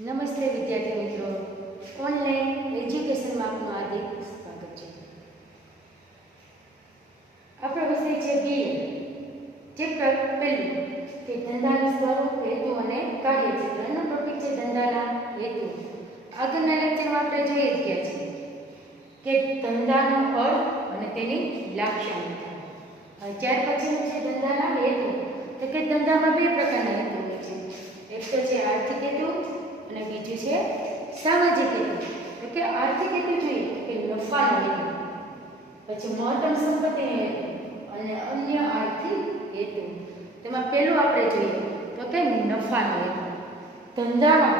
નમસ્તે વિદ્યાર્થી મિત્રો, ઓનલાઈન એજ્યુકેશનમાં આપનું હાર્દિક સ્વાગત છે. આપણો વિષય છે બીએ ચેપ્ટર પહેલું કે ધંધાનું સ્વરૂપ, હેતુ અને કાર્યક્ષેત્ર. એનો ટોપિક છે ધંધાના હેતુ. આગળના લેક્ચરમાં આપણે જોઈ જ ગયા છીએ કે ધંધાનો અર્થ અને તેની લાક્ષણિકતા. ત્યાર પછીનું છે ધંધાના હેતુ. તો કે ધંધામાં બે પ્રકારના હેતુ હોય છે. એક તો છે આર્થિક હેતુ અને બીજું છે સામાજિક હેતુ. તો કે આર્થિક હેતુ જોઈએ કે નફાનો હેતુ, પછી મહત્તમ સંપત્તિનો હેતુ અને અન્ય આર્થિક હેતુ. તેમાં પહેલું આપણે જોઈએ તો કે નફાનો હેતુ. ધંધામાં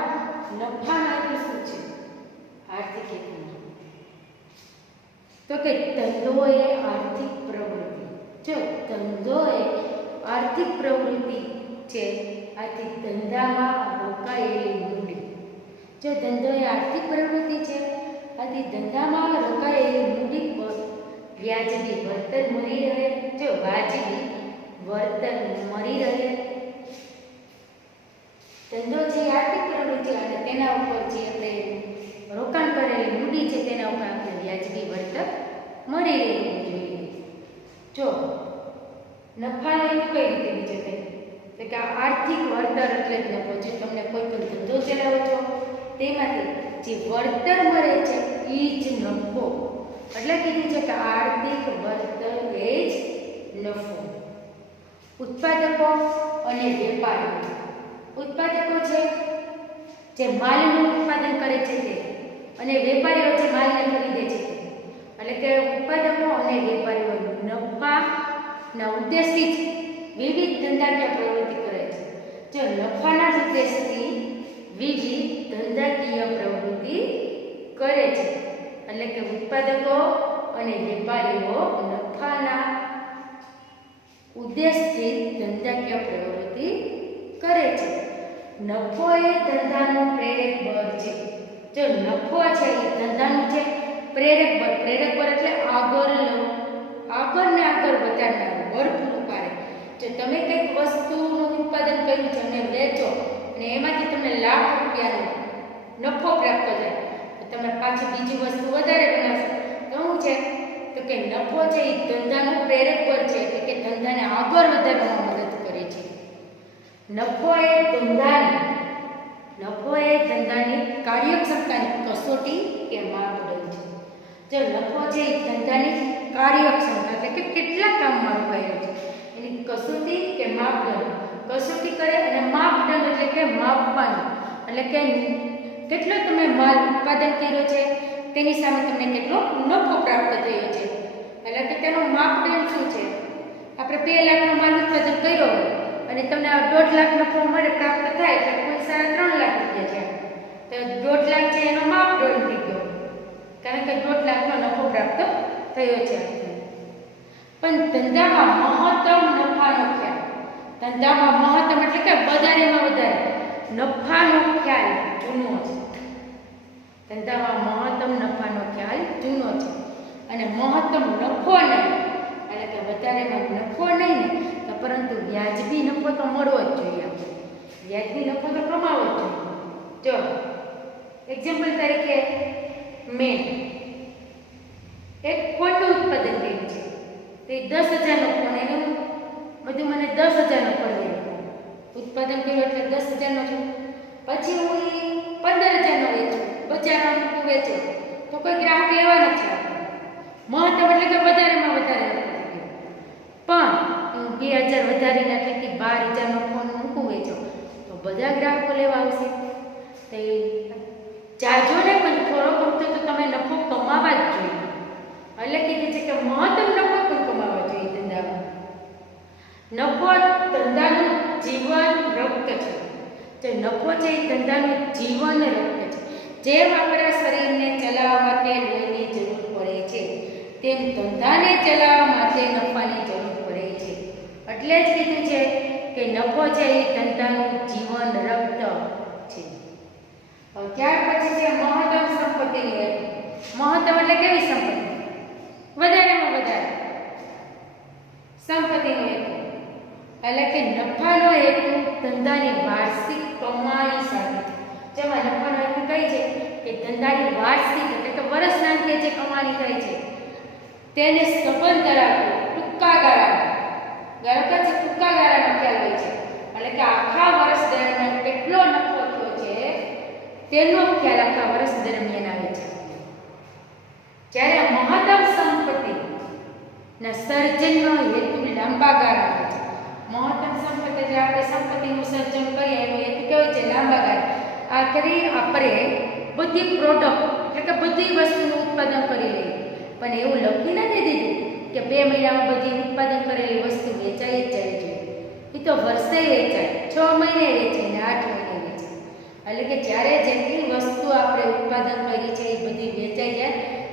નફાનો હેતુ શું છે? આર્થિક હેતુ. તો કે ધંધો એ આર્થિક પ્રવૃત્તિ. જો ધંધો એ આર્થિક પ્રવૃત્તિ છે, આથી ધંધામાં રોકાયેલી મૂડી. જો ધંધો એ આર્થિક પ્રવૃત્તિ છે, આથી ધંધામાં રોકાયેલી મૂડી પર વ્યાજબી વળતર મળી રહે. જો વાજબી વળતર મળી રહે. ધંધો છે આર્થિક પ્રવૃત્તિ અને તેના ઉપર જે આપણે રોકાણ કરેલી મૂડી છે તેના ઉપર આપણે વ્યાજબી વળતર મળી રહેવું જોઈએ. જો નફાનો હેતુ કઈ રીતે બીજો થાય? તો કે આર્થિક વળતર એટલે જ નફો. જો તમને કોઈ પણ ધંધો ચલાવો છો તેમાંથી જે વળતર મળે છે એ જ નફો. એટલે કીધું છે કે આર્થિક વળતર એ જ નફો. ઉત્પાદકો અને વેપારીઓ. ઉત્પાદકો છે જે માલનું ઉત્પાદન કરે છે તે, અને વેપારીઓ જે માલને ખરીદે છે તે. એટલે કે ઉત્પાદકો અને વેપારીઓ નફાના ઉદ્દેશથી જ વિવિધ ધંધાકીય પ્રવૃત્તિ કરે છે. જો નફાના જ ઉદ્દેશથી વિવિધ ધંધાકીય પ્રવૃત્તિ કરે છે. એટલે કે ઉત્પાદકો અને વેપારીઓ નફાના ઉદ્દેશથી ધંધાકીય પ્રવૃત્તિ કરે છે. નફો એ ધંધાનું પ્રેરક બળ છે. જો નફો છે એ ધંધાનું છે પ્રેરક બળ. પ્રેરક બળ એટલે આગળને આગળ વધારનારું બળ પૂરું પાડે. જો તમે કંઈક વસ્તુનું ઉત્પાદન કર્યું છે અને વેચો અને એમાંથી તમને લાખ રૂપિયાનો નફો પ્રાપ્ત થાય તો તમે પાછી બીજી વસ્તુ વધારે બનાવશો. તો શું છે? તો કે નફો છે એ ધંધાનું પ્રેરક બળ છે, એટલે કે ધંધાને આગળ વધારવામાં મદદ કરે છે. નફો એ ધંધાની કાર્યક્ષમતાની કસોટી કે માપદંડ છે. જો નફો છે એ ધંધાની કાર્યક્ષમતા એટલે કે કેટલા કામમાં રોકાયેલો છે એની કસોટી કે માપદંડ. કસોટી કરે અને માપદંડ એટલે કે માપવાનું. એટલે કે કેટલો તમે માલ ઉત્પાદન કર્યો છે તેની સામે તમને કેટલો નફો પ્રાપ્ત થયો છે. એટલે કે તેનો માપદંડ શું છે? આપણે 2 લાખનો માલ ઉત્પાદન કર્યો અને તમને 1.5 લાખ નફો મળે પ્રાપ્ત થાય એટલે કુલ 3.5 લાખ રૂપિયા છે. તો 1.5 લાખ છે એનો માપદંડ થઈ ગયો, કારણ કે 1.5 લાખનો નફો પ્રાપ્ત થયો છે. પણ ધંધામાં મહત્તમ નફાનો ખ્યાલ. ધંધામાં મહત્તમ એટલે કે વધારેમાં વધારે નફાનો ખ્યાલ જૂનો છે. ધંધામાં મહત્તમ નફાનો ખ્યાલ જૂનો છે અને મહત્તમ નફો નહીં, એટલે કે વધારેમાં નફો નહીં ને તો પરંતુ વ્યાજબી નફો તો મળવો જ જોઈએ. વ્યાજબી નફો તો કમાવો જ જોઈએ. જો એક્ઝામ્પલ તરીકે મેં એક ફોનનું ઉત્પાદન કર્યું છે તે 10,000નો ફોન, એનું બધું મને 10,000નો ફોન ઉત્પાદન કર્યું એટલે 10,000નો છું. પછી હું એ 15,000નો વેચું, બજારમાં હું વેચું તો કોઈ ગ્રાહક લેવા નથી આવતો. મહત્તમ એટલે કે વધારેમાં વધારે પણ હું 2,000 વધારીને એટલે કે 12,000નો ફોન મૂકું વેચો તો બધા ગ્રાહકો લેવા આવશે. તો એ જાજો ને પણ થોડો ગમતો તો તમે નફો કમાવા જ જોઈએ. એટલે કીધું છે કે મહત્તમ નફો પણ કમાવા જોઈએ ધંધામાં. નફો ધંધાનું જીવન રક્ત છે. જે નફો છે એ ધંધાનું જીવન રક્ત છે. જેમ આપણા શરીરને ચલાવવા માટે લોહીની જરૂર પડે છે તેમ ધંધાને ચલાવવા માટે નફાની જરૂર પડે છે. એટલે જ કીધું છે કે નફો છે એ ધંધાનું જીવન રક્ત છે. ત્યાર પછી છે મહત્તમ સંપત્તિની હેતુ. મહત્તમ એટલે કેવી સંપત્તિ? વધારેમાં વધારે સંપત્તિનો હેતુ. એટલે કે નફાનો હેતુ ધંધાની વાર્ષિક કમાણી સાથે જેમાં લખવાનો હેતુ કઈ છે કે ધંધાની વાર્ષિક એટલે કે વર્ષના અંતે જે કમાણી થાય છે તેને સંબંધ ધરાવતો ટૂંકા ગાળાનો ગાળા છે ટૂંકા ગાળાનો ખ્યાલ હોય છે એટલે કે આખા વર્ષ દરમિયાન કેટલો નફો થયો છે તેનો ખ્યાલ આખા વર્ષ દરમિયાન આવે છે. જ્યારે મહત્તમ સંપત્તિ ના સર્જનનો હેતુ લાંબા ગાળાનો છે. મહત્તમ સંપત્તિ એટલે આપણે સંપત્તિનું સર્જન કરીએ એનો હેતુ કેવો છે લાંબા ગાળા. આખરે આપણે બધી પ્રોડક્ટ એટલે કે બધી વસ્તુનું ઉત્પાદન કરી લઈએ પણ એવું લખી નથી દીધું કે 2 મહિનામાં બધી ઉત્પાદન કરેલી વસ્તુ વેચાઈ જ જાય છે. એ તો વર્ષે વેચાય, 6 મહિને વેચાય ને 8 મહિને વેચાય. એટલે કે જ્યારે જેટલી વસ્તુ આપણે ઉત્પાદન કરી છે એ બધી વેચાઈ જાય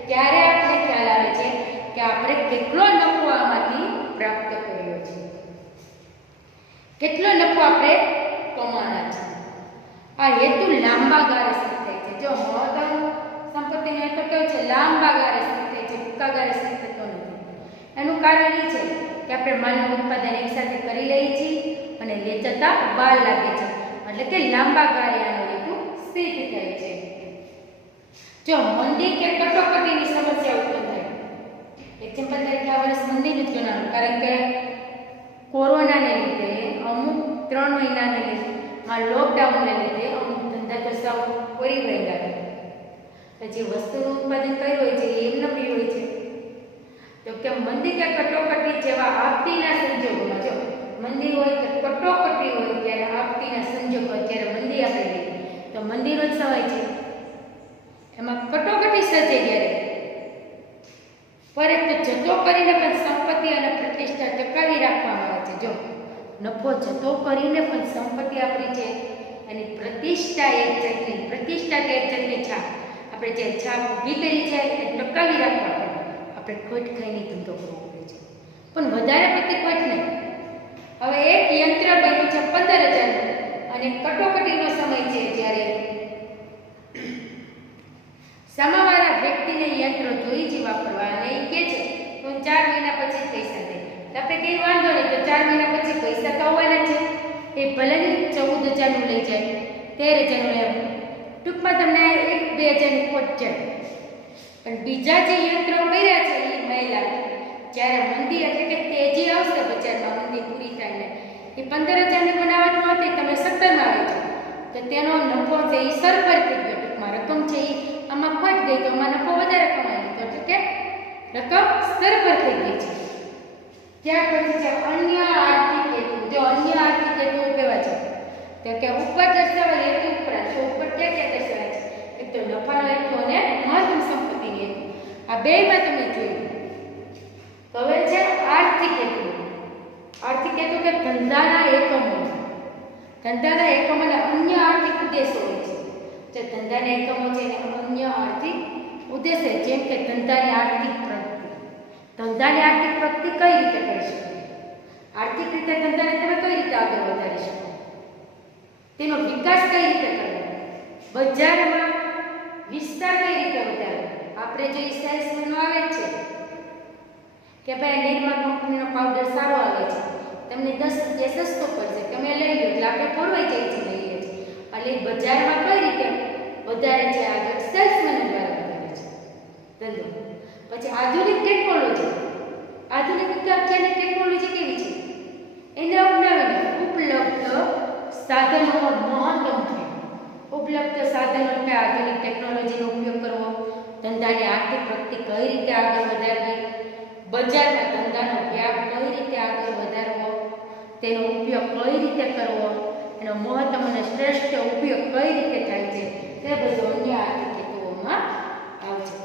ત્યારે આપણે ખ્યાલ આવે છે કે આપણે કેટલો નફો આમાંથી પ્રાપ્ત કર્યો છે, કેટલો નફો આપણે કમાના છે. આ હેતુ લાંબા ગાળે સિદ્ધ થાય છે. જો મહત્તમ સંપત્તિનો હેતુ કેવો છે લાંબા ગાળે સિદ્ધ થાય છે, ટૂંકા ગાળે સિદ્ધ થતો નથી. એનું કારણ એ છે કે આપણે માલનું ઉત્પાદન એકસાથે કરી લઈએ છીએ અને વેચાતા વાર લાગે છે એટલે કે લાંબા ગાળે આનો હેતુ સિદ્ધ થાય છે. જો મંદી કે કટોકટીની સમસ્યા ઉત્પન્ન થાય, એક્ઝામ્પલ તરીકે આ વર્ષ મંદીનું જ ગણવાનું કારણ કે કોરોનાને લીધે અમુક 3 મહિનાને લીધે લોકડાઉનને લીધે અમુક ધંધા તો સાવ કોરી ગયેલા. જે વસ્તુનું ઉત્પાદન કર્યું હોય છે એ એમને બી હોય છે. તો કે મંદી કે કટોકટી જેવા આપતીના સંજોગોમાં જો મંદી હોય કે કટોકટી હોય ત્યારે આપતીના સંજોગો ત્યારે મંદી આપણે લઈએ તો મંદીનો જ સમય છે. એમાં કટોકટી સર્જે ત્યારે પરંતુ જતો કરીને પણ સંપત્તિ અને પ્રતિષ્ઠા ટકાવી રાખવામાં આવે છે. જો નફો જતો કરીને પણ સંપત્તિ આપણી છે અને પ્રતિષ્ઠા એક જાતની છાપ આપણે જે છાપ ઊભી કરી છે એ ટકાવી રાખવા પડે. આપણે ખોટ ખાઈને ધંધો કરવો પડે છે પણ વધારે પડતી ખોટ નહીં. હવે એક યંત્ર બન્યું છે 15,000 અને કટોકટીનો સમય છે જ્યારે સામાવાળા વ્યક્તિને યંત્ર જોઈ જ વાપરવા અને એ કહે છે તો 4 મહિના પછી પૈસા દે તો આપણે કંઈ વાંધો નહીં તો 4 મહિના પછી પૈસા તો આવવાના છે. એ ભલે ને 14,000નું લઈ જાય 13,000નું લઈ આવે ટૂંકમાં તમને 1-2,000ની ખોટ જાય પણ બીજા જે યંત્રો કર્યા છે એ મહિલા જ્યારે મંદી એટલે કે તેજી આવશે બજારમાં મંદી પૂરી થાય ને એ 15,000ની બનાવટમાં હતી તમે 17માં આવે છે તો તેનો નફો છે એ સરભર થઈ ગયો. ટૂંકમાં રકમ છે એ આમાં ખોટ ગઈ તો આમાં નફો વધારે કમાઈ લીધો એટલે કે રકમ સરભર થઈ ગઈ છે. ત્યાર પછી છે અન્ય આર્થિક હેતુ. જો અન્ય આર્થિક હેતુ કેવા છે તો કે ઉપર દર્શાવેલ હેતુ ઉપરાંત તો ઉપર ક્યાં દર્શાવે છે એક તો નફાનો હેતુ અને મહત્તમ સંપત્તિનો હેતુ. આ બેમાં તમે જોયું. તો હવે છે આર્થિક હેતુ. આર્થિક હેતુ કે ધંધાના એકમો અને અન્ય આર્થિક ઉદ્દેશો હોય છે. જે ધંધાના એકમો છે એને અન્ય આર્થિક ઉદ્દેશ્ય જેમ કે ધંધાની આર્થિક પ્રગતિ. ધંધાની આર્થિક પ્રગતિ કઈ રીતે કરી શકો, આર્થિક રીતે ધંધાને તમે કઈ રીતે આગળ વધારી શકો, તેનો વિકાસ કઈ રીતે કરવો, બજારમાં વિસ્તાર કઈ રીતે વધારવો. આપણે જો સેલ્સમેનો આવે છે કે ભાઈ નિર્મા કંપનીનો પાવડર સારો આવે છે તમને 10 રૂપિયા સસ્તો પડશે તમે લઈ લો એટલે આપણે ફોરવાઈ જાય છે લઈએ છીએ એટલે બજારમાં કઈ રીતે વધારે છે આગળ સેલ્સમેન દ્વારા વધારે છે ધંધો. પછી આધુનિક ટેકનોલોજી. આધુનિક અત્યારની ટેકનોલોજી કેવી છે એને અપનાવીને ઉપલબ્ધ સાધનોનો મહત્તમ થાય. ઉપલબ્ધ સાધનો કે આધુનિક ટેકનોલોજીનો ઉપયોગ કરવો, ધંધાની આર્થિક પ્રગતિ કઈ રીતે આગળ વધારવી, બજારમાં ધંધાનો વ્યાપ કઈ રીતે આગળ વધારવો, તેનો ઉપયોગ કઈ રીતે કરવો, એનો મહત્તમ અને શ્રેષ્ઠ ઉપયોગ કઈ રીતે થાય છે તે બધું અન્ય આર્થિક હેતુઓમાં આવશે.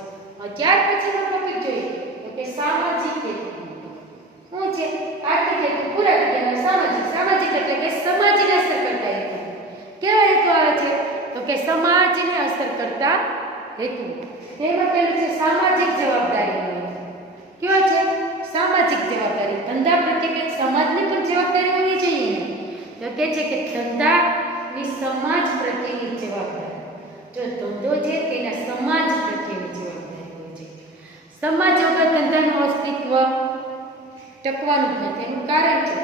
ત્યાર પછીનો ટોપિક જોઈએ કે સામાજિક હેતુ. શું છે આર્થિક હેતુ પૂરા થઈ ગયા. સામાજિક એટલે કે સમાજને અસર કરતા હેતુ. કેવા હેતુ આવે છે તો કે સમાજને અસર કરતા હેતુ. તેમાં પહેલું છે સામાજિક જવાબદારી. કેવો છે સામાજિક જવાબદારી. ધંધા પ્રત્યે કંઈક સમાજની પણ જવાબદારી હોવી જોઈએ. તો કે છે કે ધંધાની સમાજ પ્રત્યેની જવાબદારી. જો ધંધો છે તેના સમાજ પ્રત્યેની જવાબદારી હોય છે. સમાજ વગર ધંધાનું અસ્તિત્વ ટકવાનું જ નથી. એનું કારણ છે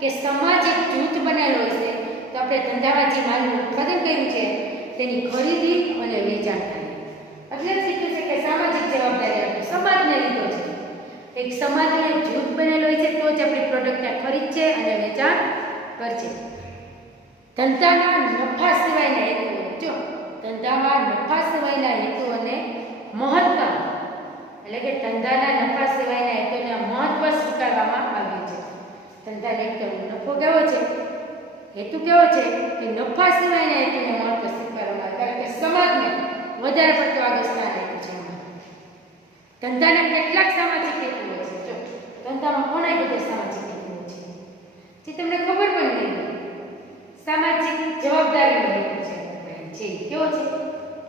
કે સમાજ એક જૂથ બનેલો હશે તો આપણે ધંધામાં જે માલનું ઉત્પાદન કર્યું છે તેની ખરીદી અને વેચાણ થાય. એટલે જ કીધું છે કે સામાજિક જવાબદારી આપણે સમાજને લીધો છે. એક સમાજને જૂથ બનેલો હોય છે તો જ આપણી પ્રોડક્ટને ખરીદશે અને વેચાણ કરશે. ધંધાના નફા સિવાયના હેતુઓ, જો ધંધામાં નફા સિવાયના હેતુઓને મહત્વ, એટલે કે ધંધાના નફા સિવાયના હેતુને મહત્વ સ્વીકારવામાં આવ્યું છે. ધંધાને નફો કેવો છે, હેતુ કેવો છે કે નફા સિવાયના હેતુને મહત્વ સ્વીકારવામાં આવે, કારણ કે સમાજને વધારે પડતો આગળ સ્થાન આપ્યું છે. ધંધાના કેટલાક સામાજિક હેતુઓ છે. જો ધંધામાં કોના બધા સામાજિક હેતુઓ છે જે તમને ખબર પણ નહીં. સામાજિક જવાબદારીનો હેતુ છે. કેવો છે?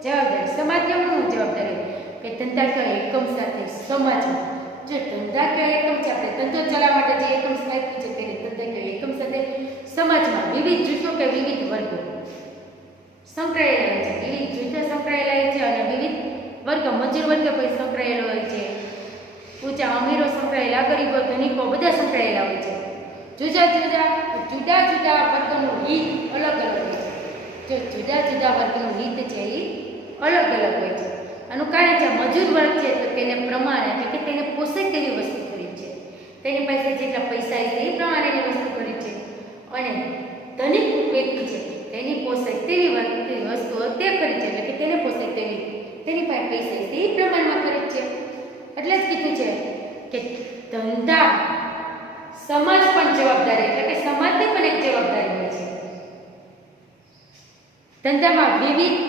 જવાબદારી. સમાજની જવાબદારી કે ધંધાકીય એકમ સાથે સમાજમાં, જો ધંધાકીય એકમ છે, આપણે ધંધો ચલાવવા માટે જે એકમ સ્થાપ્યું છે તેને ધંધાકીય એકમ સાથે સમાજમાં વિવિધ જૂથો કે વિવિધ વર્ગો સંકળાયેલા છે. વિવિધ જૂથો સંકળાયેલા છે અને વિવિધ વર્ગ, મજૂર વર્ગ પણ સંકળાયેલો હોય છે. ઊંચા અમીરો સંકળાયેલા, ગરીબો, ધનિકો બધા સંકળાયેલા હોય છે. જુદા જુદા વર્ગનું હિત અલગ અલગ હોય છે. જો જુદા જુદા વર્ગનું હિત છે એ અલગ અલગ હોય છે. આનું કારણ છે મજૂર વર્ગ છે તો તેને પ્રમાણે, એટલે કે તેને પોષાય તેવી વસ્તુ ખરીદ છે. તેની પાસે જેટલા પૈસા છે એ પ્રમાણેની વસ્તુ ખરીદ છે. અને ધનિક વ્યક્તિ છે તેની પોષાય તેવી વસ્તુઓ તે ખરીદ છે, એટલે કે તેને પોષાય તેવી, તેની પાસે પૈસા છે એ પ્રમાણમાં ખરીદ છે. એટલે જ કીધું છે કે ધંધા સમાજ પણ જવાબદારી, એટલે કે સમાજની પણ એક જવાબદારી હોય છે. ધંધામાં વિવિધ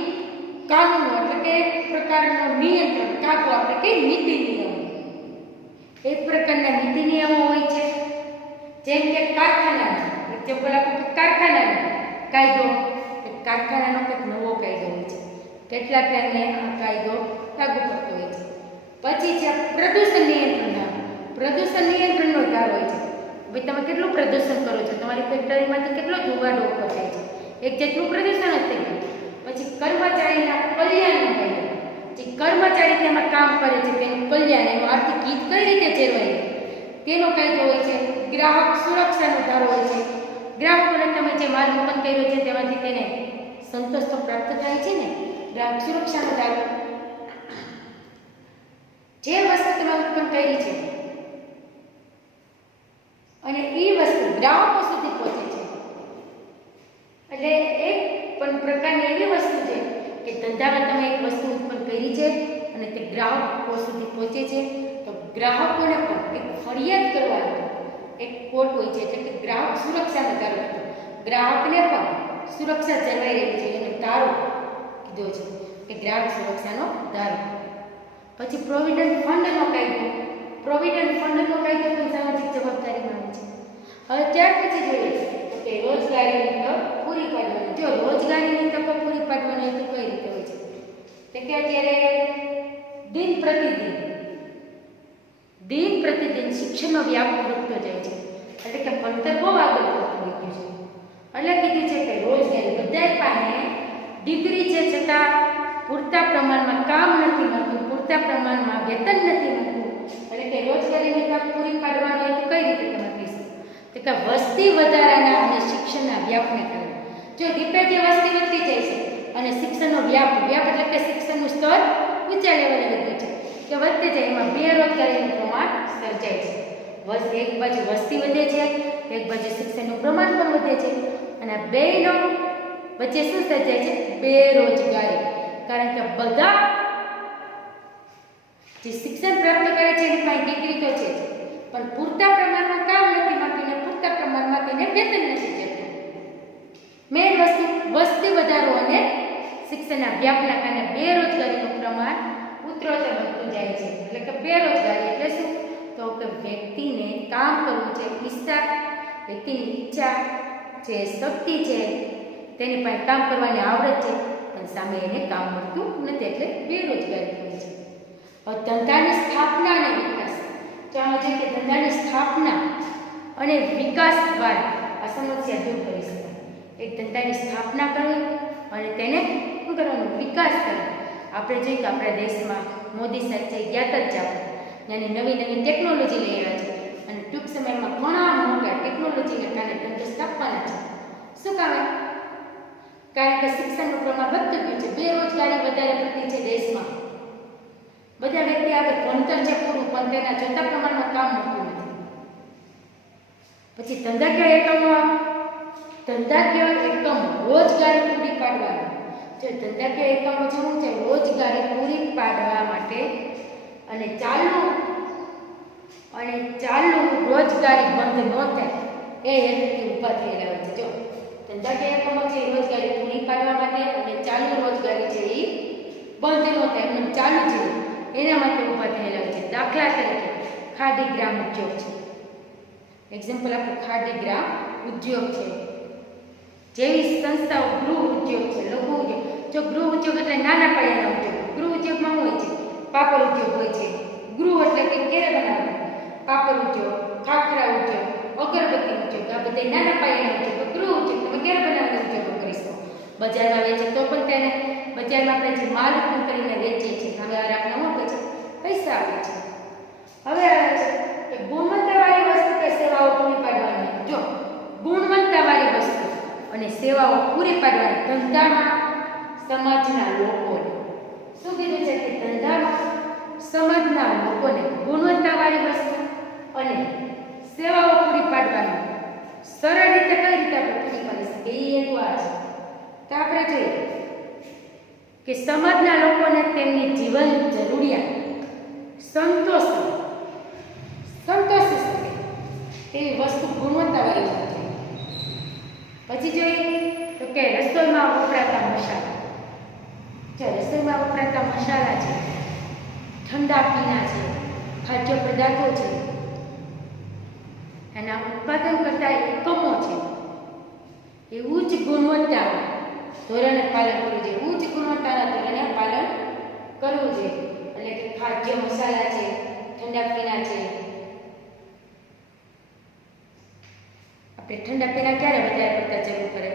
કાનૂનો, એટલે કે એક પ્રકારનો નિયંત્રણ, કાયદો, આપણે કે નીતિ નિયમો, એક પ્રકારના નીતિ નિયમો હોય છે. જેમ કે કારખાનાનો, એક્ઝામ્પલ આપો કે કારખાનાનો કાયદો, કારખાનાનો કંઈક નવો કાયદો હોય છે, કેટલાક ટાઈમે આ કાયદો લાગુ પડતો હોય છે. પછી છે પ્રદૂષણ નિયંત્રણનો ધારો હોય છે. ભાઈ તમે કેટલું પ્રદૂષણ કરો છો, તમારી ફેક્ટરીમાંથી કેટલો ધુમાડો ઉપર થાય છે, એક જાતનું પ્રદૂષણ જ થઈ ગયું. પછી કર્મચારીના કલ્યાણનો કાયદો, જે કર્મચારી તેમાં કામ કરે છે તેનું કલ્યાણ, એનું આર્થિક હિત કઈ રીતે ચેરવાય તેનો કાયદો હોય છે. ગ્રાહક સુરક્ષાનો ધારો હોય છે. ગ્રાહકોને તમે જે માલ ઉત્પન્ન કર્યો છે તેમાંથી તેને સંતોષ તો પ્રાપ્ત થાય છે ને, ગ્રાહક સુરક્ષાનો ધારો. જે વસ્તુ તમે ઉત્પન્ન કરી છે અને એ વસ્તુ ગ્રાહકો સુધી પહોંચે છે, એટલે એક પણ પ્રકારની એવી વસ્તુ છે કે ધંધામાં તમે એક વસ્તુ ઉત્પન્ન કરી છે અને તે ગ્રાહકો સુધી પહોંચે છે, તો ગ્રાહકોને પણ એક ફરિયાદ કરવાનો એક કોર્ટ હોય છે, એટલે કે ગ્રાહક સુરક્ષાનો ધારો. ગ્રાહકને પણ સુરક્ષા જળવાઈ રહી છે એનો ધારો કીધો છે કે ગ્રાહક સુરક્ષાનો ધારો. પછી પ્રોવિડન્ટ ફંડનો કાયદો, પ્રોવિડન્ટ ફંડનો કાયદો પણ સામાજિક જવાબદારીમાં આવે છે. હવે ત્યાર પછી જોઈએ કે રોજગારીની તક પૂરી પાડવાની. જો રોજગારીની તકો પૂરી પાડવાની તો કઈ રીતે હોય છે, તો કે અત્યારે દિન પ્રતિદિન શિક્ષણનો વ્યાપ વધતો જાય છે, એટલે કે ભણતર બહુ આગળ વધતું હોય છે. એટલે કીધું છે કે રોજગારી, બધા પાસે ડિગ્રી છે છતાં પૂરતા પ્રમાણમાં કામ નથી મળતું, પૂરતા પ્રમાણમાં વેતન નથી મળતું. એટલે કે રોજગારીની તક પૂરી પાડવાની હોય તો કઈ રીતે તમે કહીશું, તો કે વસ્તી વધારાના અને શિક્ષણના વ્યાપને કારણે. જો ધીમે ધીમે વસ્તી વધતી જાય છે અને શિક્ષણનો વ્યાપ એટલે કે શિક્ષણનું સ્તર ઊંચા લેવલે વધે છે કે વધતે જાય, એમાં બેરોજગારીનું પ્રમાણ સર્જાય છે. એક બાજુ વસ્તી વધે છે, એક બાજુ શિક્ષણનું પ્રમાણ પણ વધે છે, અને આ બેનો વચ્ચે શું સર્જાય છે? બેરોજગારી. કારણ કે બધા જે શિક્ષણ પ્રાપ્ત કરે છે એની પાસે ડિગ્રી તો છે પણ પૂરતા પ્રમાણમાં કામ નથી મળતું અને પૂરતા પ્રમાણમાં તેને વેતન નથી જતું. મેઇન વસ્તુ વસ્તી વધારો અને શિક્ષણના વ્યાપના કારણે બેરોજગારીનું પ્રમાણ ઉત્તરોત્તર વધતું જાય છે. એટલે કે બેરોજગારી એટલે શું? તો કે વ્યક્તિને કામ કરવું છે, વ્યક્તિની ઈચ્છા છે, શક્તિ છે, તેની પાસે કામ કરવાની આવડત છે, પણ સામે એને કામ મળતું નથી, એટલે બેરોજગારી થાય છે. હવે ધંધાની સ્થાપના અને વિકાસ, ચાલો જોઈએ કે ધંધાની સ્થાપના અને વિકાસ દ્વારા આ સમસ્યા દૂર કરી શકાય. એક ધંધાની સ્થાપના કરવી અને તેને શું કરવાનું? વિકાસ કરવો. આપણે જોઈએ કે આપણા દેશમાં મોદી સાહેબ છે ગયા જ આપણે ત્યાંની નવી ટેકનોલોજી લઈ આવ્યા છે અને ટૂંક સમયમાં ઘણા મોટા ટેકનોલોજીને કારણે ધંધો સ્થાપવાના છે. શું કામ? કારણ કે શિક્ષણનું પ્રમાણ વધતું ગયું છે, બેરોજગારી વધારે પડતી છે દેશમાં. બધા વ્યક્તિ આગળ ભણતર છે પૂરું, પણ તેના જોતા પ્રમાણમાં કામ મળતું નથી. પછી ધંધાકીય એકમો રોજગારી પૂરી પાડવા. જો ધંધાકીય એકમો શું છે? રોજગારી પૂરી પાડવા માટે અને ચાલુ રોજગારી બંધ ન થાય એ હેતુથી ઊભા થયેલા હોય છે. જો ધંધાકીય એકમો છે રોજગારી પૂરી પાડવા માટે અને ચાલુ રોજગારી છે એ બંધ ન થાય, એમનું ચાલુ છે એના માટે ઊભા થયેલા હોય છે. દાખલા તરીકે ખાદી ગ્રામ ઉદ્યોગ છે. એક્ઝામ્પલ આપણે ખાદી ગ્રામ ઉદ્યોગ છે જેવી સંસ્થાઓ. ગૃહ ઉદ્યોગ છે, લઘુ ઉદ્યોગ. જો ગૃહ ઉદ્યોગ એટલે નાના પાયાના ઉદ્યોગ. ગૃહ ઉદ્યોગમાં શું હોય છે? પાપડ ઉદ્યોગ હોય છે. ગૃહ એટલે કે ઘેર બનાવવાનું. પાપડ ઉદ્યોગ, ખાખરા ઉદ્યોગ, અગરબત્તી ઉદ્યોગ, આ બધા નાના પાયાના ઉદ્યોગ. ગૃહ ઉદ્યોગ તમે ઘેર બનાવવાના ઉદ્યોગો કરી શકો. બજારમાં વેચે તો પણ તેને બજારમાં આપણે જે માલ ઉત્પન્ન કરીને વેચીએ છીએ, હવે આપણે શું કહે છે? પૈસા આપે છે. હવે આવે છે કે ગુણવત્તાવાળી વસ્તુ કે સેવાઓ પૂરી પાડવાની. જો ગુણવત્તાવાળી વસ્તુ અને સેવાઓ પૂરી પાડવાની ધંધામાં સમાજના લોકોને. શું કીધું છે? કે ધંધામાં સમાજના લોકોને ગુણવત્તાવાળી વસ્તુ અને સેવાઓ પૂરી પાડવાની સરળ રીતે કઈ રીતે આપણે પૂરી પાડી શકીએ એ હેતુ આ છે. તો આપણે જોઈએ કે સમાજના લોકોને તેમની જીવન જરૂરિયાત સંતોષી શકે તેવી વસ્તુ ગુણવત્તાવાળી હોવી જોઈએ. પછી જોઈએ તો કે રસોઈમાં વપરાતા મસાલા. જો રસોઈમાં વપરાતા મસાલા છે, ઠંડા પીણા છે, ખાદ્ય પદાર્થો છે, એના ઉત્પાદન કરતા એકમો છે એ ઉચ્ચ ગુણવત્તાના ધોરણે પાલન કરવું જોઈએ. ઉચ્ચ ગુણવત્તાના ધોરણે પાલન કરવું જોઈએ. એટલે કે ખાદ્ય મસાલા છે, ઠંડા પીણા છે. આપણે ઠંડા પીણા ક્યારે વધારે પડતા જરૂર પડે?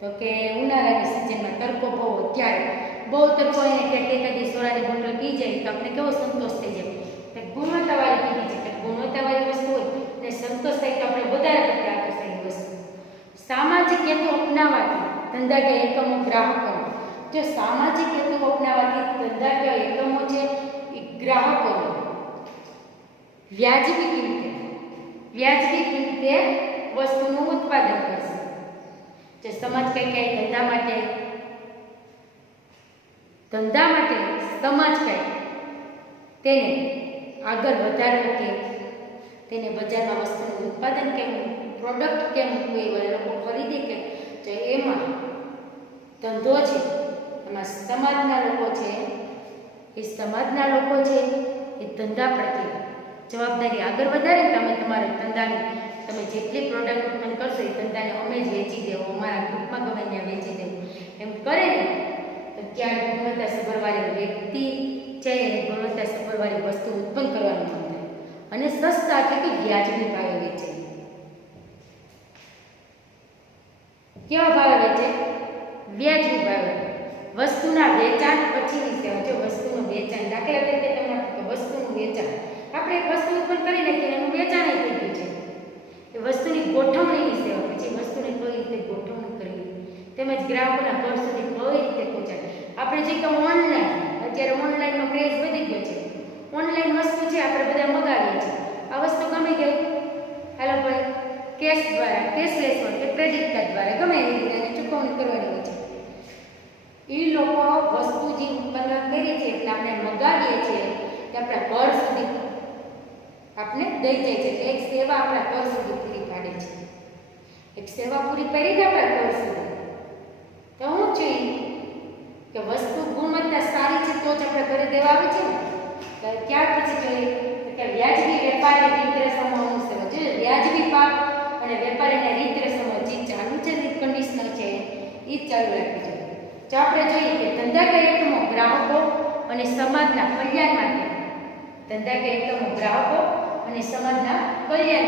તો કે ઉનાળાની સિઝનમાં તડકો બહુ હોય ત્યારે. બહુ તડકો એને કે કદી સોડાની બોટલ પી જાય તો આપણે કેવો સંતોષ થઈ જાય. કે ગુણવત્તાવાળી પીવી છે, કે ગુણવત્તાવાળી વસ્તુ હોય ને સંતોષ થાય તો આપણે વધારે પડતા આકર્ષાય વસ્તુ. સામાજિક હેતુ અપનાવવાથી ધંધાકીય એકમો ગ્રાહકો. જો સામાજિક હેતુ અપનાવવાથી ધંધાકીય એકમો છે એ ગ્રાહકોને વ્યાજબી કિંમતે વસ્તુનું ઉત્પાદન કરશે. જે સમાજ કઈ ધંધા માટે સમાજ કઈ તેને આગળ વધારવું કે તેને બજારમાં વસ્તુનું ઉત્પાદન કેમ, પ્રોડક્ટ કેમ મૂકવું, એ લોકો ખરીદે કે તો એમાં ધંધો છે, એમાં સમાજના લોકો છે એ ધંધા પ્રત્યે જવાબદારી આગળ વધારે. તમે તમારા ધંધાની તમે જેટલી પ્રોડક્ટ ઉત્પન્ન કરશો એ ધંધાને અમે જ વેચી દેવો, અમારા ગ્રુપમાં ગમે ત્યાં વેચી દેવું એમ કરે ને તો ક્યાંક ગુણવત્તા સભરવાળી વ્યક્તિ છે એને ગુણવત્તા સભરવાળી વસ્તુ ઉત્પન્ન કરવાનું મન થાય અને સસ્તા એટલે કે વ્યાજબી ભાવે વેચે. કેવા ભાવે વેચે? વ્યાજબી ભાવે. વસ્તુના વેચાણ પછીની સેવા. જો વસ્તુનું વેચાણ, દાખલા તરીકે તમને વસ્તુનું વેચાણ, આપણે એક વસ્તુ ઉત્પન્ન કરી નાખીએ એનું વેચાણ થઈ ગયું છે. એ વસ્તુની ગોઠવણીની સેવા. પછી વસ્તુને કઈ રીતે ગોઠવણી કરવી, તેમજ ગ્રાહકોના ઘર સુધી કઈ રીતે પહોંચાડે. આપણે જે કે ઓનલાઈન, અત્યારે ઓનલાઈનનો ક્રેઝ વધી ગયો છે. ઓનલાઈન વસ્તુ છે આપણે બધા મગાવીએ છીએ. આ વસ્તુ ગમી ગઈ, હાલો ભાઈ કેશ દ્વારા, કેશલેસ હોય કે ક્રેડિટ કાર્ડ દ્વારા ગમે એવી રીતે ચૂકવણી કરવાની હોય છે. એ લોકો વસ્તુ જે ઉત્પન્ન કરી છે એટલે આપણે મગાવીએ છીએ કે આપણા ઘર સુધી આપણે દઈ જાય છે. એક સેવા આપણા ઘર સુધી પૂરી પાડે છે. એક સેવા પૂરી પાડીને આપણા ઘર સુધી. તો હું જોઈએ કે વસ્તુ ગુણવત્તા સારી છે તો જ આપણે ઘરે દેવા આવે છે ને. ત્યાર પછી જોઈએ કે વ્યાજબી વેપારી રીત રસમો અનુસરવા જોઈએ. વ્યાજબી પાક અને વેપારીને રીત રસમો જે ચાલુ છે કન્ડિશનર છે એ ચાલુ રાખવી જોઈએ. જો આપણે જોઈએ કે ધંધાકીય એકમો ગ્રાહકો અને સમાજના કલ્યાણ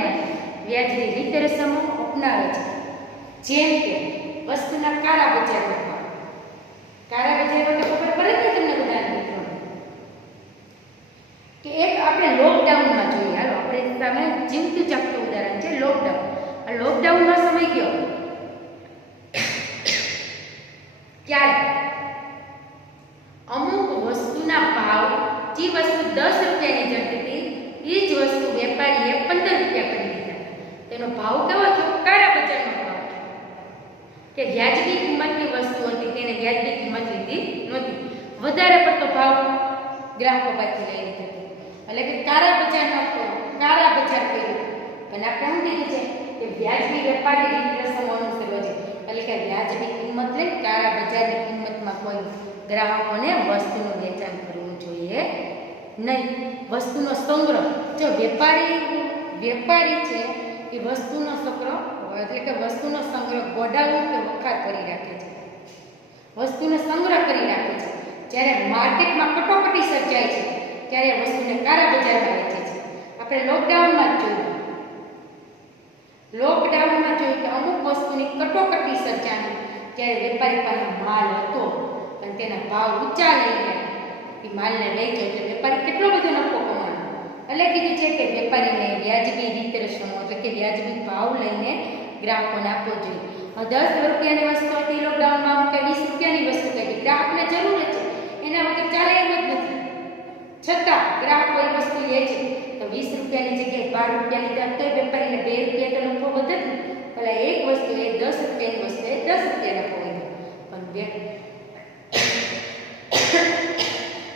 માટે વ્યાજબી રીત રસમો અપનાવે છે. જેમ કે વસ્તુના કાળા બજાર રાખવા. કાળા બજાર એટલે ખબર પડે ને તમને બધા મિત્રોને કે એક આપણે લોકડાઉનમાં જોઈએ. હાલો આપણે સામે જીવતું ચાકતું ઉદાહરણ છે લોકડાઉન. આ લોકડાઉનનો સમય ગયો ભાવ કેવો થયો? કાળા બજારનો ભાવ કે વ્યાજબી કિંમતની વસ્તુ હતી તેને વ્યાજબી કિંમત લીધી નહોતી, વધારે પડતો ભાવ ગ્રાહકો પાસેથી લઈ લીધો એટલે કે કાળા બજાર કર્યું. અને આપણે શું કીધું છે કે વ્યાજબી વેપારી રીત રસમો અનુસરવો છે એટલે કે વ્યાજબી કિંમત લઈ કાળા બજારની કિંમતમાં કોઈ ગ્રાહકોને વસ્તુનું વેચાણ કરવું જોઈએ નહીં. વસ્તુનો સંગ્રહ, જો વેપારી છે એ વસ્તુનો સંગ્રહ એટલે કે વસ્તુનો સંગ્રહ ગોડાઉન કે વખાર કરી રાખે છે, વસ્તુનો સંગ્રહ કરી રાખે છે. જ્યારે માર્કેટમાં કટોકટી સર્જાય છે ત્યારે વસ્તુને કાળા બજારમાં વેચે છે. આપણે લોકડાઉનમાં જોયું કે અમુક વસ્તુની કટોકટી સર્જાણી ત્યારે વેપારી પાસે માલ હતો અને તેના ભાવ ઊંચા લઈને એ માલને લઈ જાય એટલે વેપારી કેટલો બધો નફો કમાવાનો. એટલે કીધું છે કે વેપારીને વ્યાજબી રીત રસમો એટલે કે વ્યાજબી ભાવ લઈને ગ્રાહકોને આપવો જોઈએ. 10 રૂપિયાની વસ્તુ હતી લોકડાઉનમાં કે 20 રૂપિયાની વસ્તુ કરી ગ્રાહકને જરૂર છે, એના વગર ચાલે એમ જ નથી, છતાં ગ્રાહકો એ વસ્તુ લે છે તો 20 રૂપિયાની જગ્યાએ 12 રૂપિયાની તો વેપારીને 2 રૂપિયા તો નફો વધે જ. ભલે એક વસ્તુ એ 10 રૂપિયાની વસ્તુ એ 10 રૂપિયા નફો વધે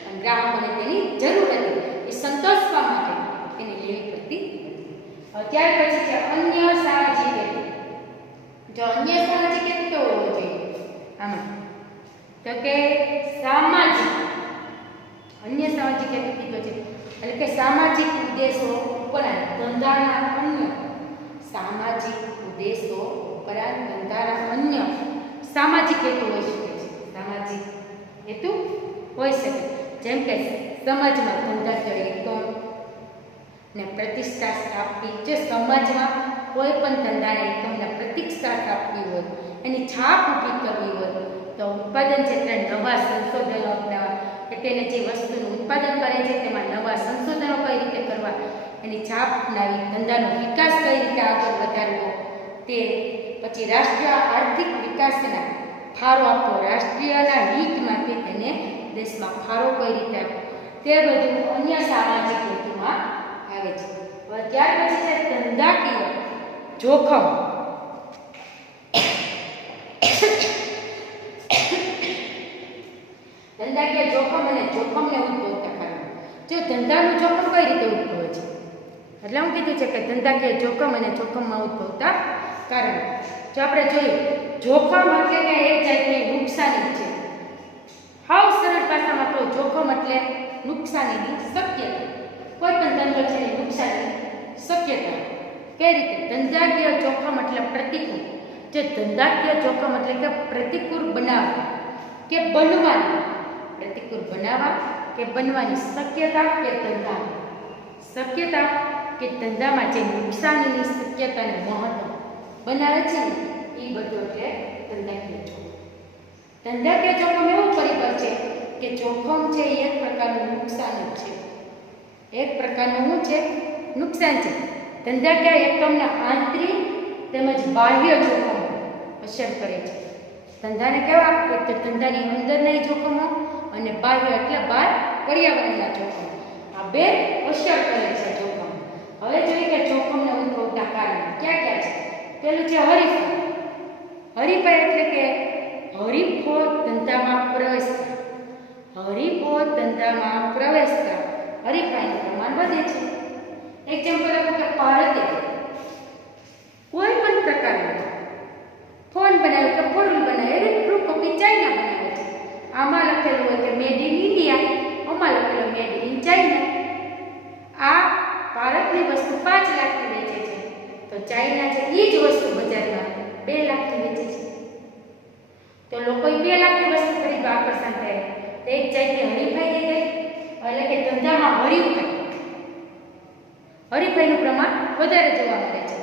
પણ ગ્રાહકોને તેની જરૂર હતી એ સંતોષવા માટે એને લેવી પડતી. ત્યાર પછી છે અન્ય સામાજિક હેતુ. જો અન્ય સામાજિક હેતુ કેવો હોવો જોઈએ આમાં તો કે સામાજિક અન્ય સામાજિક હેતુ કીધો છે એટલે કે સામાજિક ઉદ્દેશો ઉપરાંત ધંધાના અન્ય સામાજિક ઉદ્દેશો ઉપરાંત ધંધાના અન્ય સામાજિક હેતુ હોઈ શકે છે. સામાજિક હેતુ હોઈ શકે જેમ કે સમાજમાં ધંધાકીય એકમ ને પ્રતિષ્ઠા સ્થાપવી. જો સમાજમાં કોઈ પણ ધંધાના એકમને પ્રતિષ્ઠા સ્થાપવી હોય, એની છાપ ઊભી કરવી હોય તો ઉત્પાદન ક્ષેત્રે નવા સંશોધનો અપનાવવા કે તેને જે વસ્તુનું ઉત્પાદન કરે છે તેમાં નવા સંશોધનો કઈ રીતે કરવા, એની છાપ અપનાવી ધંધાનો વિકાસ કઈ રીતે આગળ વધારવો, તે પછી રાષ્ટ્રીય આર્થિક વિકાસના ફાળો આપવો, રાષ્ટ્રીયના હિતમાંથી તેને દેશમાં ફાળો કઈ રીતે આપવો, તે બધું અન્ય સામાજિક હેતુમાં આવે છે. ત્યાર પછી છે ધંધાકીય જોખમ. ધંધાકીય જોખમ અને જોખમને ઉદ્ભવતા કારણો. જો ધંધાનું જોખમ કઈ રીતે ઉદ્ભવે છે એટલે હું કીધું છે કે ધંધાકીય જોખમ અને જોખમમાં ઉદ્ભવતા કારણો. જો આપણે જોઈએ જોખમ એટલે કે એક જાતની નુકસાની છે. હાવ સરળ ભાષામાં તો જોખમ એટલે નુકસાનીની શક્યતા. કોઈ પણ ધંધો છે એની નુકસાનની શક્યતા. કઈ રીતે? ધંધાકીય જોખમ એટલે પ્રતિકૂળ. જે ધંધાકીય જોખમ એટલે કે પ્રતિકૂળ બનાવવા કે બનવાની, પ્રતિકૂળ બનાવવા કે બનવાની શક્યતા કે ધંધામાં જે નુકસાનીની શક્યતાને મહત્વ બનાવે છે એ બધું એટલે ધંધાકીય જોખમ. ધંધાકીય જોખમ એવું પરિબળ છે કે જોખમ છે એ એક પ્રકારનું નુકસાન જ છે. એક પ્રકારનું શું છે? નુકસાન છે. ધંધાકીય એકમના આંતરિક તેમજ બાહ્ય જોખમો અસર કરે છે. ધંધાને કેવા એક તો ધંધાની અંદરના જોખમો અને બાહ્ય એટલે બહાર પર્યાવરણના જોખમો, આ બે અસર કરે છે જોખમ. હવે જોઈએ કે જોખમને ઉદ્ભવતા કારણો ક્યાં ક્યાં છે. પેલું છે હરીફાઈ. હરીફાઈ એટલે કે હરીફો ધંધામાં પ્રવેશતા હરીફાઈનું પ્રમાણ વધે છે. એક્ઝામ્પલ આપો કે ભારતે કોઈ પણ પ્રકારનો ફોન બનાવ્યો કે ફોન બનાવ્યો એવી ટ્રુ કોપી ચાઇના બનાવે છે. આમાં લખેલું હોય કે મેડ ઇન ઇન્ડિયા, આમાં લખેલું મેડ ઇન ચાઇના. આ ભારતની વસ્તુ 5 લાખની વેચે છે તો ચાઇના છે એ જ વસ્તુ બજારમાં 2 લાખની વેચે છે. તો લોકો 2 લાખની વસ્તુ ખરીદવા આકર્ષણ થાય તો એક જાતની હરીફાઈ થઈ ગઈ. એટલે કે ધંધામાં હરીફાઈનું પ્રમાણ વધારે જોવા મળે છે,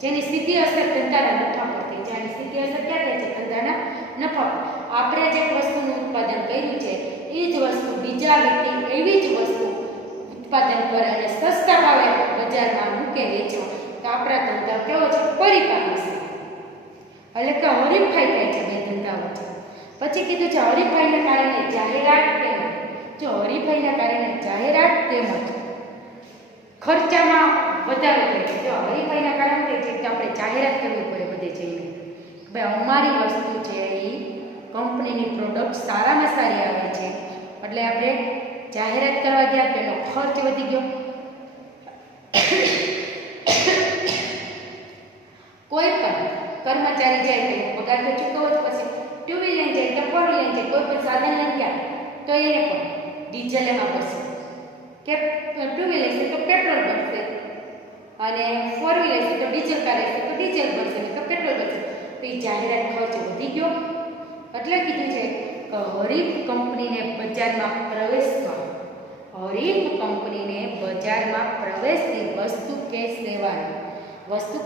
જેની સીધી અસર ધંધાના નફા પર થઈ. જેની સીધી અસર ક્યાં થાય છે? ધંધાના નફા પર. આપણે જે વસ્તુનું ઉત્પાદન કર્યું છે એ જ વસ્તુ બીજા વ્યક્તિ એવી જ વસ્તુ ઉત્પાદન કરે અને સસ્તા ભાવે બજારમાં મૂકે વેચો તો આપણા ધંધા કેવો છે? પરિપાટી છે. એટલે કે હરીફાઈ થાય છે બે ધંધા વચ્ચે. પછી કીધું છે હરીફાઈના કારણે જાહેરાત તેમજ ખર્ચામાં વધારે થઈ જાય. જો હરીફાઈના કારણે છે કે આપણે જાહેરાત કરવી પડે બધે જઈને, ભાઈ અમારી વસ્તુ છે એ કંપનીની પ્રોડક્ટ સારામાં સારી આવે છે, એટલે આપણે જાહેરાત કરવા ગયા તો એનો ખર્ચ વધી ગયો. કોઈ પણ કર્મચારી જાય તો પગાર તો ચૂકવવો જ પડશે. ટુ વ્હીલર જાય કે ફોર વ્હીલર જાય, કોઈ પણ સાધન લઈને ગયા તો એને પણ ડીઝલ એમાં પડશે, કે ટુ વ્હીલર છે તો પેટ્રોલ બનશે, અને ફોર વ્હીલર છે તો ડીઝલ કાર છે તો ડીઝલ બનશે ને તો પેટ્રોલ બનશે. તો એ જાહેરાત ખર્ચ વધી ગયો. એટલે કીધું છે કે હરીફ કંપનીને બજારમાં પ્રવેશવા, હરીફ કંપનીને બજારમાં પ્રવેશતી વસ્તુ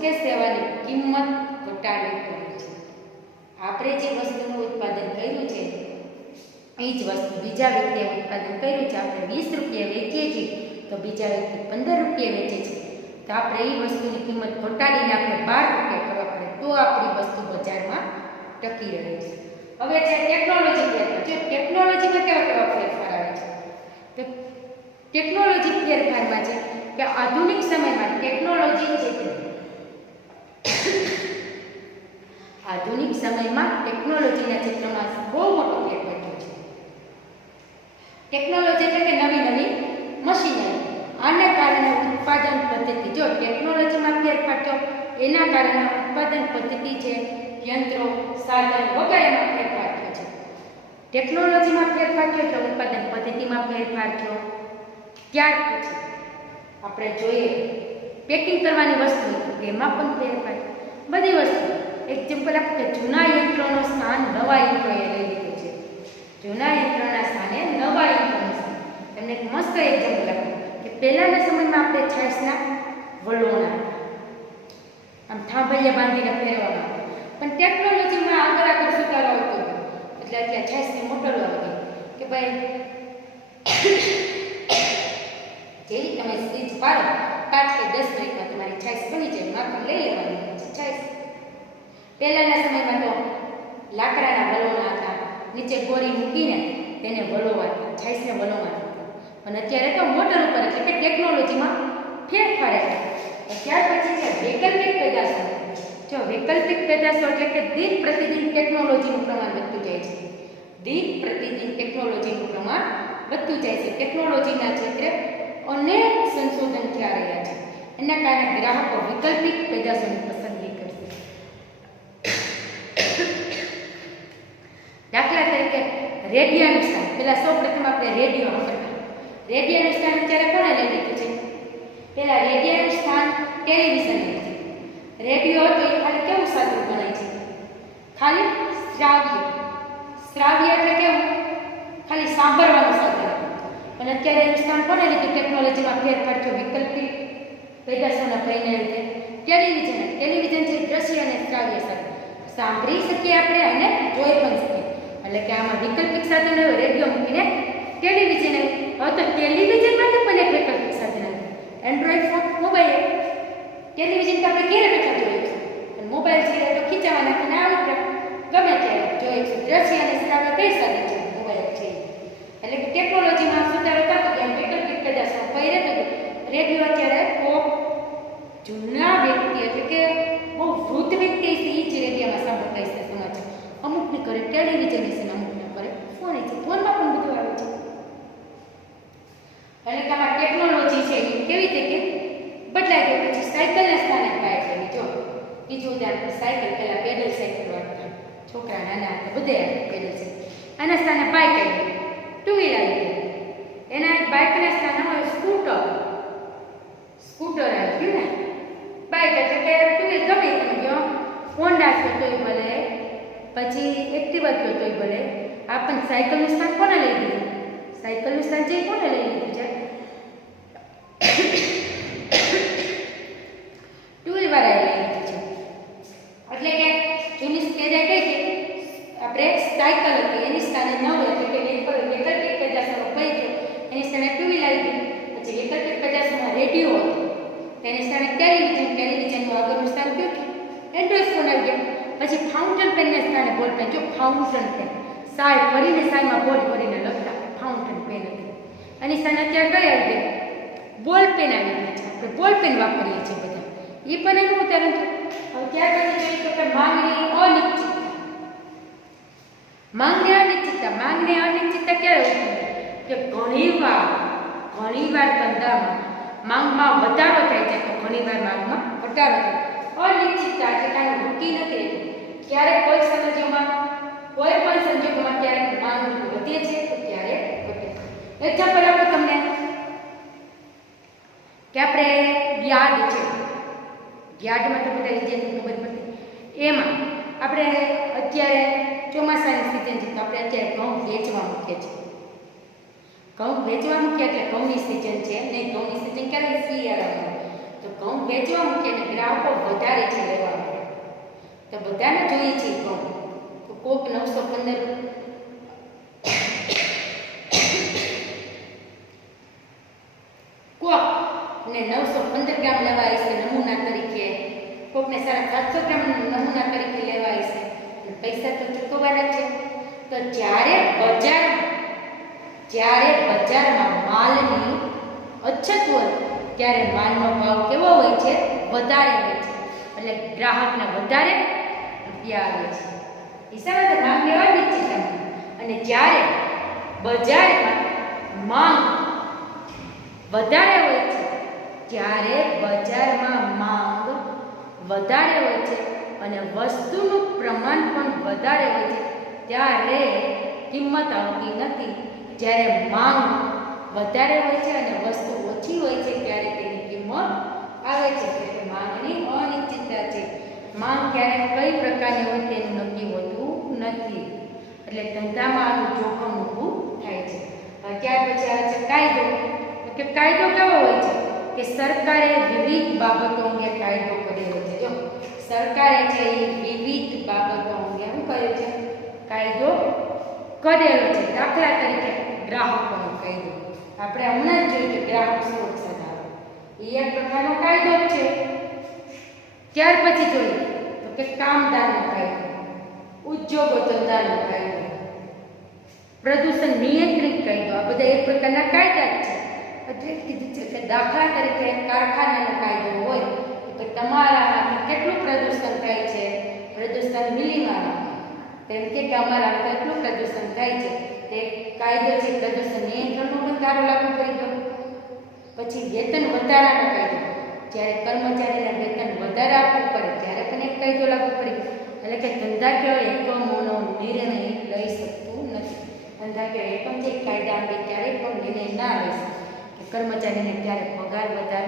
કે સેવાની કિંમત ઘટાડવી પડે છે. આપણે જે વસ્તુનું ઉત્પાદન કર્યું છે એ જ વસ્તુ બીજા વ્યક્તિએ ઉત્પાદન કર્યું છે, આપણે 20 રૂપિયા વેચીએ છીએ તો બીજા વ્યક્તિ 15 રૂપિયા વેચે છે, તો આપણે એ વસ્તુની કિંમત ઘટાડીને આપણે 12 રૂપિયા કરવા પડે તો આપણી વસ્તુ બજારમાં ટકી રહે છે. હવે છે ટેકનોલોજી ફેરફાર. જો ટેકનોલોજીમાં કેવા ફેરફાર આવે છે, તો ટેકનોલોજી ફેરફારમાં છે કે આધુનિક સમયમાં ટેકનોલોજી છે કે આધુનિક સમયમાં ટેકનોલોજીના ક્ષેત્રમાં બહુ મોટો ફેરફાર થયો છે. ટેકનોલોજી એટલે કે નવી મશીનરી. આના કારણે ઉત્પાદન પદ્ધતિ, જો ટેકનોલોજીમાં ફેરફાર થયો એના કારણે ઉત્પાદન પદ્ધતિ છે, યંત્રો, સાધન વગેરેમાં ફેરફાર થયો છે. ટેકનોલોજીમાં ફેરફાર થયો તો ઉત્પાદન પદ્ધતિમાં ફેરફાર થયો. ત્યાર પછી આપણે જોઈએ પેકિંગ કરવાની વસ્તુ તેમાં પણ ફેરફાર. બધી વસ્તુ એક્ઝામ્પલ આપે જૂના યંત્રોનું સ્થાન નવા યંત્રોએ લઈ લીધું છે. જૂના યંત્રોના સ્થાને નવા યંત્રોનું સ્થાન. તમને એક મસ્ત એક્ઝામ્પલ આપું કે પહેલાંના સમયમાં આપણે છાશના વલોણા આમ થાંભલિયા બાંધીને ફેરવામાં, પણ ટેકનોલોજીમાં આગળ સુધારો આવતો ગયો એટલે છાશની મોટરો આવી કે ભાઈ જેવી તમે સ્વિચ પાડો 5 કે 10 મિનિટમાં તમારી છાશ બની જાય, માખણ લઈ લેવાની પછી છાશ. પહેલાંના સમયમાં તો લાકડાના વલોણા હતા, નીચે ગોરી મૂકીને તેને વલોવાતા, છાશને વલોવાતા હતા. અને અત્યારે તો મોટર ઉપર એટલે કે ટેકનોલોજીમાં ફેરફાર આવ્યો. ત્યાર પછી છે વૈકલ્પિક પેદાશો. જો વૈકલ્પિક પેદાશો એટલે કે દિન પ્રતિદિન ટેકનોલોજીનું પ્રમાણ વધતું જાય છે. દિન પ્રતિદિન ટેકનોલોજીનું પ્રમાણ વધતું જાય છે. ટેકનોલોજીના ક્ષેત્રે અનેક સંશોધન થયા રહ્યા છે. એના કારણે ગ્રાહકો વૈકલ્પિક પેદાશોની પસંદગી કરશે. દાખલા તરીકે રેડિયોનું સ્થાન. પહેલાં સૌપ્રથમ આપણે રેડિયો વાપરતા. રેડિયોનું સ્થાન અત્યારે કોણે લઈ લીધું છે? પહેલાં રેડિયોનું સ્થાન ટેલિવિઝન છે. રેડિયો તો એ ખાલી કેવું સાધન ગણાય છે? ખાલી શ્રાવ્ય એટલે કેવું? ખાલી સાંભળવાનું સાધન. અને અત્યારે એનું સ્થાન કોને લીધું? ટેકનોલોજીમાં ફેરફાર થયો વૈકલ્પિક પેદાશોના કહીને લીધે ટેલિવિઝન છે દ્રશ્ય અને શ્રાવ્ય સાધન. સાંભળી શકીએ આપણે અને જોઈ પણ શકીએ. એટલે કે આમાં વૈકલ્પિક સાધન આવ્યું, રેડિયો મૂકીને ટેલિવિઝન આવ્યું. હવે તો ટેલિવિઝન માટે પણ એક વૈકલ્પિક સાધન આવ્યું, એન્ડ્રોઈડ ફોન, મોબાઈલ. ટેલિવિઝન તો આપણે ઘેરે બેઠા જોઈએ છીએ, અને મોબાઈલ છે તો ખીચામાં નાખીને આપણે ગમે ત્યારે જોઈએ છીએ. દ્રશ્ય અને શ્રાવ્ય કઈ સાધન છે? મોબાઈલ છે. એટલે કે ટેકનોલોજીમાં સુધારો થતો ગયા, વૈકલ્પિક પેદાશો કઈ રહેતું. રેડિયો અત્યારે કોક જૂના વ્યક્તિ એટલે કે બહુ વૃદ્ધ વ્યક્તિ છે એ જ રેડિયોમાં સાંભળતા છે સમાચાર. અમુકની ઘરે ટેલિવિઝન છે ને અમુકના ઘરે ફોન છે. ફોનમાં પણ બધું આવે છે. એટલે કે આમાં ટેકનોલોજી છે એ કેવી રીતે કે બદલાઈ ગઈ. પછી સાયકલના સ્થાને બાઇક આવી. જો બીજું ઉદાહરણ, સાયકલ પહેલાં પેડલ સાયકલ વાળતા છોકરા નાના હતા બધે પેડલ સાયકલ. આના સ્થાને બાઇક આવી, ટુ વ્હીલર આવી ગઈ. એના બાઇકના સ્થાને હોય સ્કૂટર આવી ગયું ને. બાઇક એટલે કે ટુ વ્હીલર ગમે તમે કહો, હોન્ડા છે તોય ભલે, પછી એક્ટિવા છે તોય ભલે. આ પણ સાયકલનું સ્થાન કોને લઈ લીધું? સાયકલનું સ્થાન છે કોને લઈ લીધું છે? ટુ વ્હીલર લઈ લીધું છે. એટલે કે જૂની પેદા કઈ કે આપણે સાયકલ હતી એની સ્થાને નવ એટલે કે વૈકલ્પિક પેદાશોનો કઈ ગયો એની સ્થાને ટુ વ્હીલર આવી ગયું. પછી વૈકલ્પિક પેદાશોમાં રેડિયો હતો તેની સ્થાને ટેલિવિઝનનું આગળનું સ્થાન કયું છે? એન્ડ્રોઈડ ફોન આવી ગયો. પછી ફાઉન્ટેન પેનના સ્થાને બોલ પેન. જો ફાઉન્ટેન પેન સાય ભરીને સાયમાં બોલ ભરીને લખતા ફાઉન્ટેન પેન હતી. એની સ્થાને અત્યારે કઈ આવી ગઈ? બોલ પેન આવી ગઈ છે. આપણે બોલપેન વાપરીએ છીએ બધા, એ પણ એનું ઉદાહરણ છે. હવે ત્યાર પછી જોઈએ તો કે માંગની અનિશ્ચિતતા. માંગની અનિશ્ચિતતા ક્યારે ઉત્પન્ન કે ઘણીવાર ધંધામાં માંગમાં વધારો થાય છે તો ઘણીવાર માંગમાં ઘટાડો થાય. અનિશ્ચિતતા એટલે કાંઈ નક્કી નથી. ક્યારેક કોઈ સંજોગોમાં કોઈ પણ સંજોગોમાં ક્યારેક માંગ વધે છે તો ક્યારેક ઘટે છે. એક્ઝામ્પલ આપું તમને કે આપણે યાર્ડ છે, યાર્ડમાં તો બધા વિદ્યાર્થી ખબર પડતી, એમાં આપણે અત્યારે ચોમાસાની સિઝન છે તો આપણે અત્યારે ઘઉં વેચવા મૂકીએ છીએ. ઘઉં વેચવા મૂકીએ એટલે ઘઉંની સિઝન છે નહીં, ઘઉંની સિઝન ક્યારે શિયાળામાં, તો ઘઉં વેચવા મૂકીએ ને ગ્રાહકો વધારે છે લેવા માટે, તો બધાને જોઈએ છે ઘઉં, તો કોક 915 કોક ને 915 ગ્રામ લેવા આવશે નમૂના તરીકે, કોકને 750 ગ્રામ નમૂના તરીકે લેવા આવશે, પૈસા તો ચૂકવવાના છે. તો જ્યારે બજારમાં માલની અછત હોય ત્યારે માલનો ભાવ કેવો હોય છે? વધારે હોય છે, એટલે ગ્રાહકને વધારે રૂપિયા આવે છે. હિસાબે તો માંગની અનિશ્ચિતતા. અને જ્યારે બજારમાં માંગ વધારે હોય છે, જ્યારે બજારમાં માંગ વધારે હોય છે અને વસ્તુનું પ્રમાણ પણ વધારે હોય છે ત્યારે કિંમત આવતી નથી. જ્યારે માંગ વધારે હોય છે અને વસ્તુ ઓછી હોય છે ત્યારે તેની કિંમત આવે છે. એટલે માંગની અનિશ્ચિતતા છે. માંગ ક્યારેક કઈ પ્રકારની હોય તેનું નક્કી હોતું નથી, એટલે ધંધામાં આનું જોખમ ઊભું થાય છે. ત્યાર પછી આવે છે કાયદો. કે કાયદો કેવો હોય છે કે સરકારે વિવિધ બાબતો અંગે કાયદો કરેલો છે. જો સરકારે છે એ વિવિધ બાબતો અંગે શું કર્યું છે? કાયદો કરેલો છે. દાખલા તરીકે ગ્રાહકોનો કાયદો, આપણે હમણાં જ જોયું કે ગ્રાહક સુરક્ષા ધારો, એ એક પ્રકારનો કાયદો જ છે. ત્યાર પછી જોઈએ તો કે કામદારનો કાયદો, ઉદ્યોગો ધંધાનો કાયદો, પ્રદૂષણ નિયંત્રિત કાયદો, આ બધા એક પ્રકારના કાયદા જ છે. એટલે કીધું છે કે દાખલા તરીકે કારખાનાનો કાયદો હોય તો તમારામાંથી કેટલું પ્રદૂષણ થાય છે, પ્રદૂષણ મિલીમાં, તેમ કે અમારા કેટલું પ્રદૂષણ થાય છે, તે કાયદો છે પ્રદૂષણ નિયંત્રણનો પણ ધારો લાગુ કરી દો. પછી વેતન વધારાનો કાયદો, જ્યારે કર્મચારીને વેતન વધારે આપવું પડે ત્યારે પણ એક કાયદો લાગુ કરી. એટલે કે ધંધાકીય એકમોનો નિર્ણય લઈ શકતું નથી. ધંધાકીય એકમ છે કાયદા અંગે ક્યારેય પણ નિર્ણય ના લઈ શકે કે કર્મચારીને ક્યારે પગાર વધારે